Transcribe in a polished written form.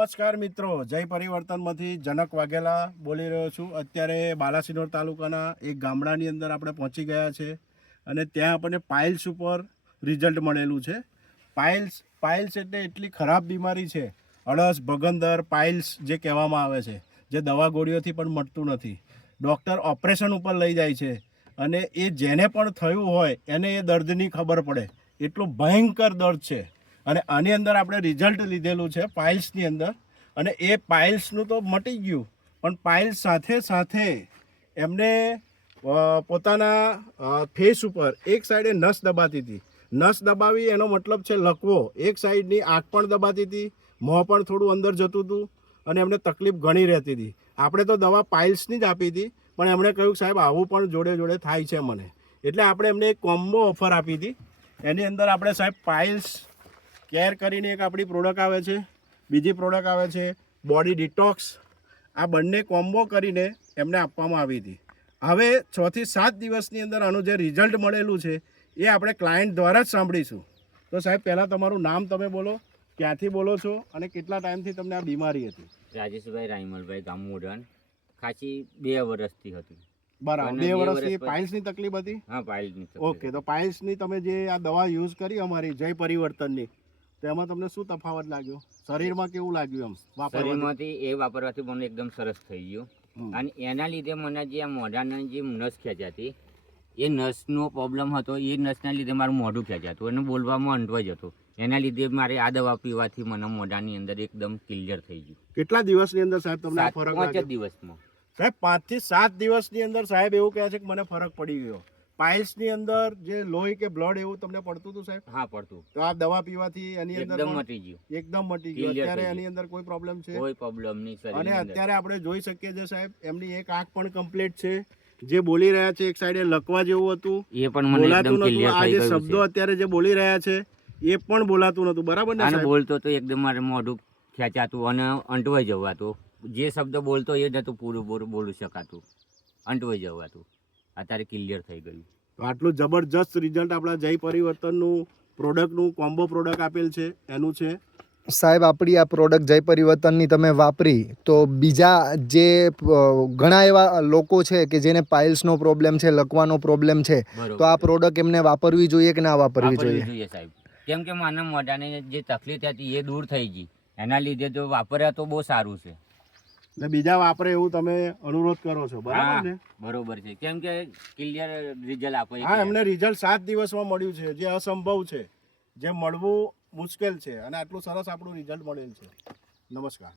નમસ્કાર મિત્રો, જય પરિવર્તનમાંથી જનક વાઘેલા બોલી રહ્યો છું. અત્યારે બાલાસિનોર તાલુકાના એક ગામડાની અંદર આપણે પહોંચી ગયા છે અને ત્યાં આપણને પાઇલ્સ ઉપર રિઝલ્ટ મળેલું છે. પાઇલ્સ એટલે એટલી ખરાબ બીમારી છે, અળસ, ભગંદર, પાઇલ્સ જે કહેવામાં આવે છે, જે દવા ગોળીઓથી પણ મટતું નથી. ડૉક્ટર ઓપરેશન ઉપર લઈ જાય છે અને એ જેને પણ થયું હોય એને એ દર્દની ખબર પડે, એટલું ભયંકર દર્દ છે. અને આની અંદર આપણે રિઝલ્ટ લીધેલું છે પાઇલ્સની અંદર, અને એ પાઇલ્સનું તો મટી ગયું, પણ પાઇલ્સ સાથે સાથે એમને પોતાના ફેસ ઉપર એક સાઈડે નસ દબાતી હતી. નસ દબાવી એનો મતલબ છે લકવો. એક સાઈડની આંખ પણ દબાતી હતી, મોં પણ થોડું અંદર જતું હતું અને એમને તકલીફ ઘણી રહેતી હતી. આપણે તો દવા પાઇલ્સની જ આપી હતી, પણ એમણે કહ્યું સાહેબ આવું પણ જોડે જોડે થાય છે મને, એટલે આપણે એમને એક કોમ્બો ઓફર આપી હતી. એની અંદર આપણે સાહેબ પાઇલ્સ કેર કરીને એક આપણી પ્રોડક્ટ આવે છે, બીજી પ્રોડક્ટ આવે છે બોડી ડિટોક્સ. આ બંને કોમ્બો કરીને એમને આપવામાં આવી હતી. હવે 6 થી 7 દિવસની અંદર આનું જે રિઝલ્ટ મળેલું છે એ આપણે ક્લાયન્ટ દ્વારા જ સાંભળીશું. તો સાહેબ પહેલાં તમારું નામ તમે બોલો, ક્યાંથી બોલો છો અને કેટલા ટાઈમથી તમને આ બીમારી હતી? રાજેશભાઈ રાયમલભાઈ, ગામ મોઢણ. ખાસી 2 વર્ષથી હતી. બરાબર, 2 વર્ષથી પાઇલ્સની તકલીફ હતી? હા, પાઇલ્સની. ઓકે, તો પાઇલ્સની તમે જે આ દવા યુઝ કરી અમારી જય પરિવર્તનની, તેમાં તમને શું તફાવત લાગ્યો? શરીરમાં કેવું લાગ્યું? એમ શરીરમાંથી એ વાપરવાથી મને એકદમ સરસ થઈ ગયું. અને એના લીધે મને જે આ મોઢાના જે નસ ખેંચાતી, એ નસનો પ્રોબ્લેમ હતો. એ નસના લીધે મારું મોઢું ખેંચાતું અને બોલવામાં અંટવાઈ જતું. એના લીધે મારે આ દવા પીવાથી મને મોઢાની અંદર એકદમ ક્લિયર થઈ ગયું. કેટલા દિવસની અંદર સાહેબ તમને આ ફરક લાગ્યો? 5 દિવસમાં સાહેબ 5 થી 7 દિવસની અંદર સાહેબ એવું કહે છે કે મને ફરક પડી ગયો. પાઇલ્સની અંદર જે લોહી કે બ્લડ એવું તમને પડતું હતું સાહેબ? હા, પડતું. તો આ દવા પીવાથી એની અંદર એકદમ મટી ગયું. એકદમ મટી ગયું. અત્યારે એની અંદર કોઈ પ્રોબ્લેમ છે? કોઈ પ્રોબ્લેમ નહીં. અને અત્યારે આપણે જોઈ શકીએ છીએ સાહેબ એમની એક આંખ પણ કમ્પ્લીટ છે. જે બોલી રહ્યા છે એક સાઈડે લકવા જેવું હતું, એ પણ મને એકદમ ક્લિયર આ થઈ જે ગયું શબ્દો છે. અત્યારે જે બોલી રહ્યા છે એ પણ બોલાતું નતું. બરાબર ને અને સાહેબ? બોલતો તો એકદમ મારે મોઢું ખેંચાતું અને અંટવાઈ જવાતું. જે શબ્દ બોલતો એ જ હતું, પૂરું બોલી શકાતું, અંટવાઈ જવાતું. અત્યારે ક્લિયર થઈ ગયું. આટલું જબરજસ્ત રિઝલ્ટ આપણા જય પરિવર્તનનું પ્રોડક્ટનું કોમ્બો પ્રોડક્ટ આપેલ છે એનું છે. સાહેબ, આપણી આ પ્રોડક્ટ જય પરિવર્તનની તમે વાપરી તો બીજા જે ઘણા એવા લોકો છે કે જેને પાઇલ્સનો પ્રોબ્લેમ છે, લકવાનો પ્રોબ્લેમ છે, તો આ પ્રોડક્ટ એમને વાપરવી જોઈએ કે ના વાપરવી જોઈએ? સાહેબ, કેમ કે મારા મોઢાને જે તકલીફ હતી એ દૂર થઈ ગઈ. એના લીધે તો વાપર્યા તો બહુ સારું છે. ને બીજા વાપરે એવું તમે અનુરોધ કરો છો? બરાબર ને? બરોબર છે, કેમ કે ક્લિયર રિઝલ્ટ આપે. હા, એમને રિઝલ્ટ 7 દિવસમાં મળ્યું છે, જે અસંભવ છે, જે મળવું મુશ્કેલ છે, અને આટલું સરસ આપણું રિઝલ્ટ મળેલ છે. નમસ્કાર.